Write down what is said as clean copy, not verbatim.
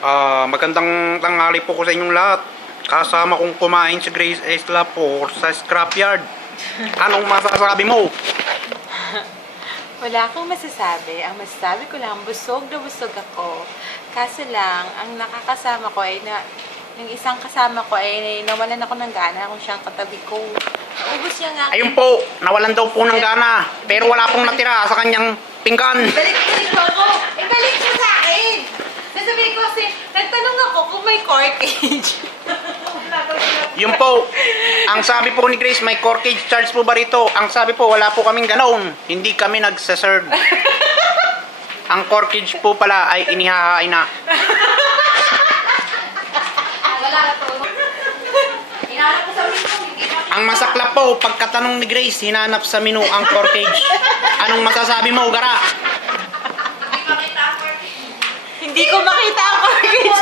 Magandang tanghali po ko sa inyong lahat. Kasama kong kumain si Grace Esla po sa scrapyard. Anong masasabi mo? Wala akong masasabi. Ang masasabi ko lang, busog na busog ako. Kaso lang, ang nakakasama ko ay yung isang kasama ko ay nawalan ako ng gana kung siyang katabi ko. Naubos niya nga. Ayun po, nawalan daw po ng gana. Pero wala pong natira sa kanyang pinggan. Balik mo ako! Ibalik mo sa akin! Nasabihin ko kasi, nagtanong ako kung may corkage. Yun po, ang sabi po ni Grace, may corkage charge po ba rito? Ang sabi po, wala po kaming ganoon. Hindi kami nagsaserve. Ang corkage po pala ay inihahain na. Wala na to. Hinanap ko sa menu, hindi na. Ang masaklap po, pagkatanong ni Grace, hinanap sa menu ang corkage. Anong masasabi mo, Gara? Hindi ko makita ang corkage